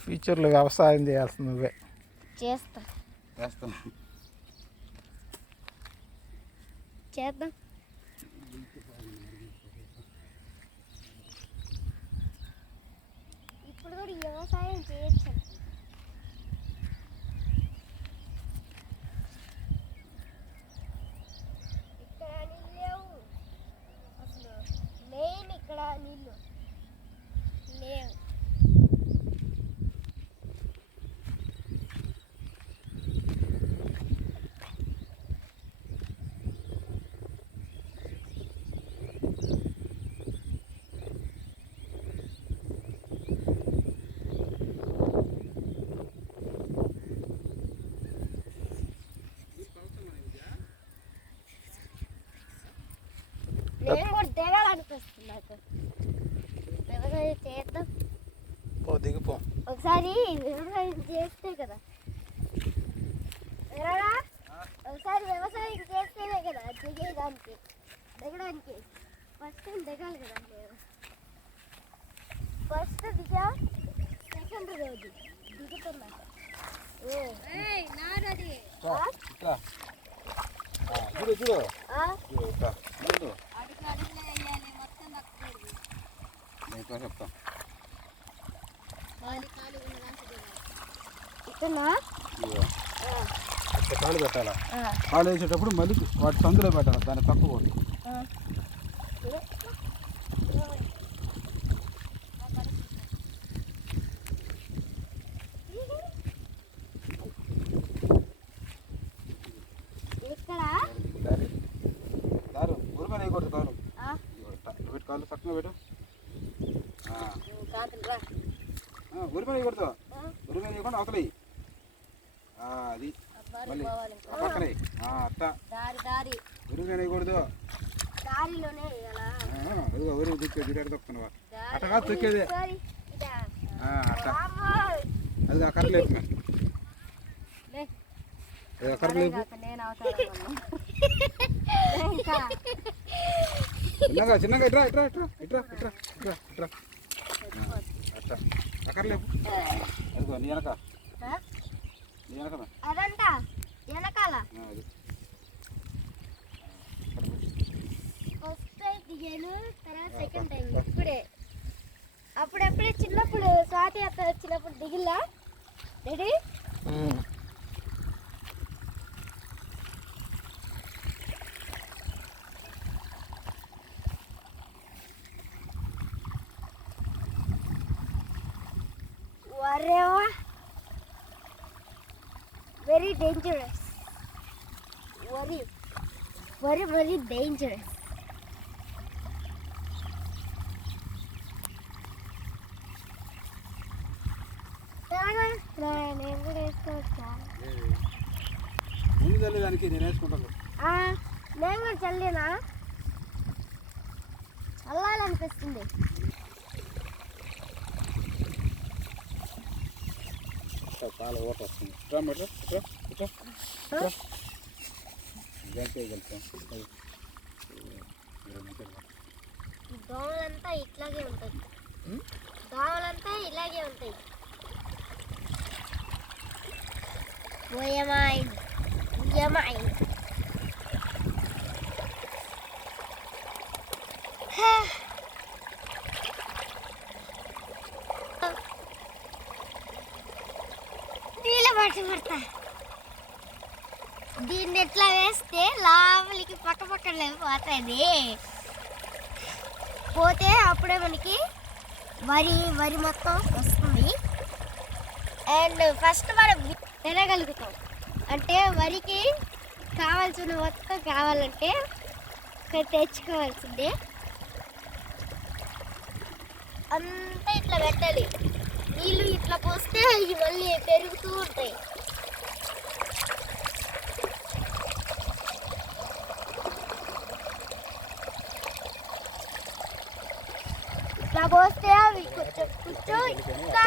ఫ్యూచర్లో వ్యవసాయం చేయాల్సి నువ్వే. చేస్తా. చేస్తాను చేద్దాం. ఇప్పుడు కూడా వ్యవసాయం చేయొచ్చు. నాకు వ్యవసాయం చేద్దాం. పో దిగిపో ఒకసారి వ్యవసాయం చేస్తే కదా? ఒకసారి వ్యవసాయం చేస్తేనే కదా దిగేదానికి దిగడానికి. ఫస్ట్ దిగాలి కదా నేను ఫస్ట్ దిగా సెకండ్ రోజు. దిగుతున్నా. చూడు చూడు. ఆ? చూడు, ఇట్లా చూడు నీతో చెప్తా. కాలు పెట్టాలా? ఆ. కాలు వేసేటప్పుడు మళ్ళీ వాటి సందులో పెట్టాలి? దాన్ని తక్కువ దారి. దారు. ఉరిమే వేయకూడదు కాలు. ఇట్లా పెట్టు కాలు చక్కగా పెట్టు ఆ, నువ్వు కాదులు రా. ఆ, ఉరిమే వేయకూడదు. ఆ, ఉరిమే వేయకుండా అవతలి అది. మళ్ళీ ఆ. పక్కనే. ఆ, అదిగో దిక్కు దిగాడు తొక్కుతున్నావా? దారి- అట్ట కాదు తొక్కేది? ఆ, అట్ట. బాబోయ్. అది ఆ కర్రలు లేపు లే. అది ఆ కర్రలు లేపు కాక నేను అవుతాను ఇంకా. చిన్నగా చిన్నగా ఇట్రా ఇట్రా ఇట్రా ఇట్రా ఇట్రా ఇట్రా. ఇట్రా ఆ, అట్ట ఆ కర్రలు లేపు అదిగో నీ వెనక? ఆ? నీ వెనక అదంట వెనకాల. అది. ఫస్ట్ టైం దిగాను తర్వాత సెకండ్ టైం ఇప్పుడే. అప్పుడప్పుడే చిన్నప్పుడు స్వాతి అత్త వచ్చినప్పుడు దిగిలా? Ready వరేవా very dangerous very very very dangerous నేను కూడా వేసుకోవచ్చా ముందు తల్లి దానికి నేను వేసుకుంటాను. ఆ, నేను కూడా చల్లేనా? చల్లాలనిపిస్తుంది. చాలా ఓట వస్తుంది. ఇట్రా మేడం ఇట్రా ఇట్రా ఇట్రా గంటే వెళ్తాం దోమలంతా ఇట్లాగే ఉంటాయి. దోమలంతా ఇలాగే ఉంటాయి. ఓయమాయ్ ఓయమాయ్ నీళ్ళ పట్టి పడతా దీన్ని ఎట్లా వేస్తే లోపలికి పక్క పక్కన పోతుంది పోతే అప్పుడే మనకి వరి వరి మొత్తం వస్తుంది. అండ్ ఫస్ట్ మనం తినగలుగుతాం అంటే వరికి కావాల్సిన మొత్తం కావాలంటే తెచ్చుకోవాల్సిందే. అంతా ఇట్లా పెట్టాలి. నీళ్ళు ఇట్లా పోస్తే ఇవి మళ్ళీ పెరుగుతూ ఉంటాయి. ఇట్లా పోస్తే అవి కొంచెం కొంచెం ఇంకా